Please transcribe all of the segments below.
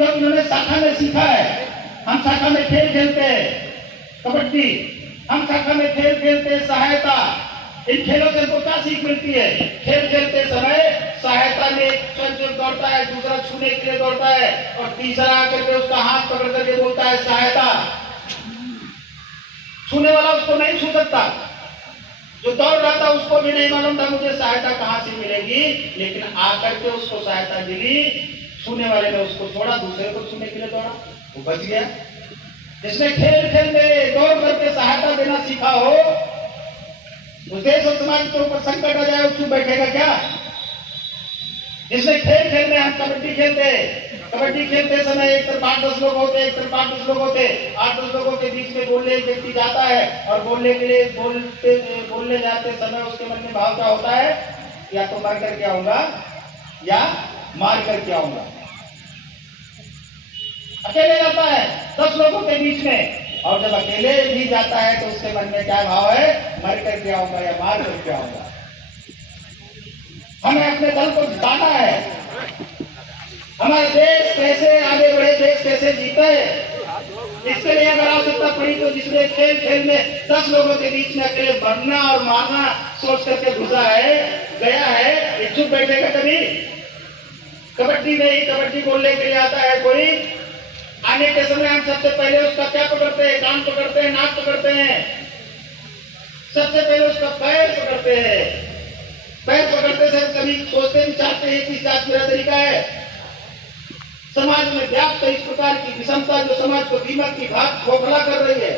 जो इन्होंने शाखा में सीखा है। हम शाखा में खेल खेलते हैं कबड्डी, हम शाखा में खेल खेलते हैं सहायता। इन खेलों से हमको क्या सीख मिलती है? खेल खेलते समय सहायता में एक स्वयं दौड़ता है, दूसरा छूने के लिए दौड़ता है और तीसरा आकर के उसका हाथ पकड़ करके बोलता है सहायता। छूने वाला उसको नहीं छू सकता, जो दौड़ रहा था उसको भी नहीं मालूम था मुझे सहायता कहां से मिलेगी, लेकिन आकर के उसको सहायता मिली। छूने वाले ने उसको छोड़ा, दूसरे को छूने के लिए दौड़ा, वो बच गया। जिसने खेल खेल में दौड़ करके सहायता देना सीखा हो, उस देश और समाज के ऊपर संकट आ जाए, चुप बैठेगा क्या? जिसने खेल खेल में, हम कबड्डी खेलते समय एक तरफ 8-10 लोग होते, एक तरफ 8-10 लोग होते, 8-10 लोगों के बीच में बोलने एक व्यक्ति जाता है और बोलने के लिए बोलने जाते समय उसके मन में भाव क्या होता है? या तो मर करके आऊंगा या मार करके आऊंगा। अकेले जाता है 10 लोगों के बीच में, और जब अकेले भी जाता है तो उसके मन में क्या भाव है? मर करके आऊंगा या मार करके आऊंगा। हमें अपने दल को जिताना है। हमारा देश कैसे आगे बढ़े, देश कैसे जीते, इसके लिए अगर आवश्यकता पड़ी तो जिसने खेल खेल में 10 लोगों के बीच में अकेले मरना और मारना सोच करके घुसा है, गया है, चुप बैठेगा कभी? कबड्डी नहीं, कबड्डी बोलने के लिए आता है कोई, आने के समय हम सबसे पहले उसका क्या पकड़ते हैं? कान पकड़ते हैं, नाक पकड़ते हैं, सबसे पहले उसका पैर पकड़ते हैं। पैर पकड़ते से कभी सोचते विचारते हैं कि जात मेरा तरीका है। समाज में व्याप्त इस प्रकार की विषमता जो समाज को दीमक की भात खोखला कर रही है,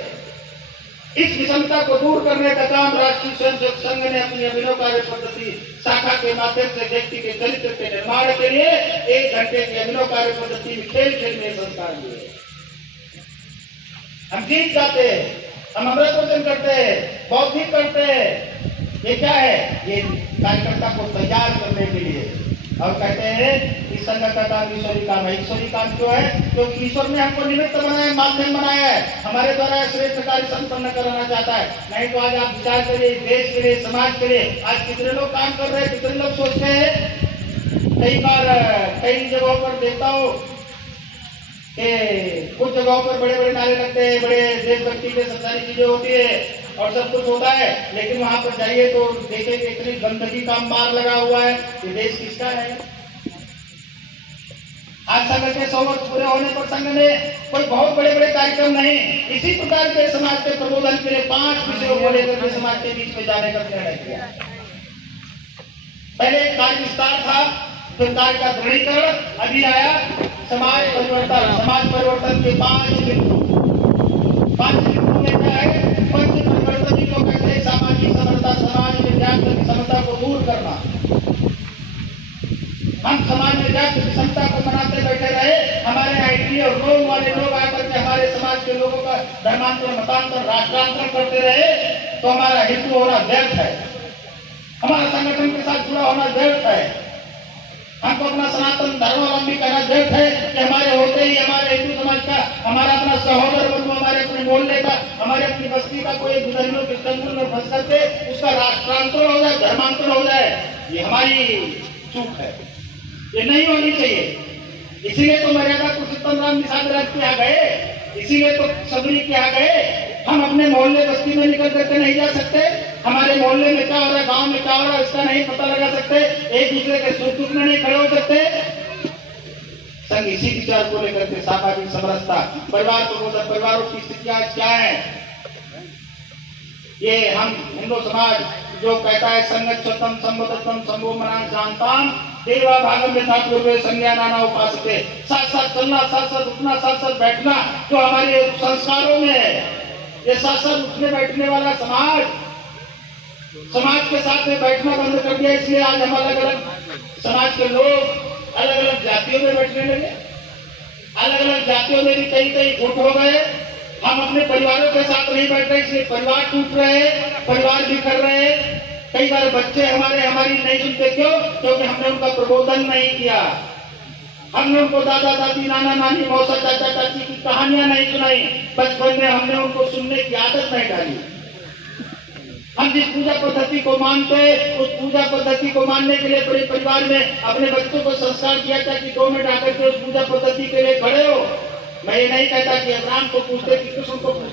इस विषमता को दूर करने का काम राष्ट्रीय स्वयंसेवक संघ ने अपनी अभिनव कार्य पद्धति शाखा के माध्यम से व्यक्ति के चरित्र के निर्माण के लिए 1 घंटे की अभिनव कार्य पद्धति में खेल खेल में संस्कार दिए। हम गीत गाते हैं, हम अमृत वचन करते हैं, बौद्धिक करते हैं। ये क्या है? ये कार्यकर्ता को तैयार करने के लिए। और कहते हैं इस संघ का काम ईश्वरी काम है। ईश्वरी काम क्यों है? क्योंकि ईश्वर ने हमको निमित्त बनाया, माध्यम बनाया है, हमारे द्वारा श्रेष्ठ कार्य संपन्न कराना चाहता है। नहीं तो आज आप विचार करिए, देश के लिए, समाज के लिए आज कितने लोग काम कर रहे हैं, कितने लोग सोचते हैं। कई बार कई जगहों पर देखता हूँ कि कुछ जगहों पर बड़े बड़े नारे लगते हैं, बड़े देशभक्ति के सब सारी चीजें होती है और सब कुछ होता है, लेकिन वहां पर जाइए तो देखें कि इतनी गंदगी का अंबार लगा हुआ है। ये देश किसका है? आज संघ के 100 वर्ष पूरे होने पर संघ ने कोई बहुत बड़े बड़े कार्यक्रम नहीं, इसी प्रकार के समाज के प्रबोधन के लिए 5 विषयों को लेकर के समाज के बीच में जाने का निर्णय किया। पहले कार्य विस्तार था, फिर कार्य का दृढ़ीकरण, अभी आया समाज परिवर्तन। समाज परिवर्तन के 5 बिंदु। 5 बिंदु में क्या है? पंच परिवर्तन जिनको कहते हैं। सामाजिक समरसता, समाज में व्याप्त विषमता को दूर करना। हम समाज में व्याप्त विषमता को मनाते बैठे रहे, हमारे आईटी और रोग वाले लोग आकर के हमारे समाज के लोगों का धर्मांतर, मतांतर, राष्ट्रांतर करते रहे तो हमारा हिंदू होना व्यर्थ है, हमारा संगठन के साथ जुड़ा होना व्यर्थ है। हमको अपना सनातन धर्मावलंबी कहना व्यर्थ है कि हमारे होते ही हमारे हिंदू समाज का, हमारा अपना सहोदर बंधु, हमारे अपने मोहल्ले का, हमारे अपनी बस्ती का कोई गुजरियों के चंगुल में फंस करके उसका राष्ट्रांतर हो जाए, धर्मांतर हो जाए, ये हमारी चूक है, ये नहीं होनी चाहिए। इसीलिए तो मर्यादा पुरुषोत्तम राम निषाद राज के यहाँ गए, इसीलिए तो सबरी के यहाँ गए। हम अपने मोहल्ले बस्ती में निकल करके नहीं जा सकते, हमारे मोहल्ले में क्या हो रहा है, गांव में क्या हो रहा है इसका नहीं पता लगा सकते, एक दूसरे के सुख दुख में नहीं खड़े हो सकते। संघ इसी विचार को लेकर के सामाजिक समरसता, परिवार प्रबोधन, परिवारों की स्थितियां क्या है, ये हम हिंदू समाज जो कहता है संगच्छतम संबोधतम संभो मनान जानताम देवा भागम में था पूर्वे संज्ञा नाना उपासते। साथ साथ चलना, साथ साथ उठना, साथ साथ बैठना जो हमारे संस्कारों में है, ये साथ साथ उठने बैठने वाला समाज के साथ में बैठना बंद कर दिया। इसलिए आज हम अलग अलग समाज के लोग अलग अलग जातियों में बैठने लगे, अलग अलग जातियों में भी कई कई गुट हो गए। हम अपने परिवारों के साथ नहीं बैठ रहे, इसलिए परिवार टूट रहे हैं, परिवार बिखर रहे हैं। कई बार बच्चे हमारी नहीं सुनते, क्यों? क्योंकि हमने उनका प्रबोधन नहीं किया, हमने उनको दादा दादी, नाना नानी, मौसा चाचा चाची की कहानियां नहीं सुनाई, बचपन में हमने उनको सुनने की आदत नहीं डाली। हम जिस पूजा पद्धति को मानते हैं उस पूजा पद्धति को मानने के लिए पूरे परिवार में अपने बच्चों को संस्कार किया था कि 2 मिनट आकर के उस पूजा पद्धति के लिए खड़े हो। मैं ये नहीं कहता कि राम को पूछते कि कृष्ण को पूछते।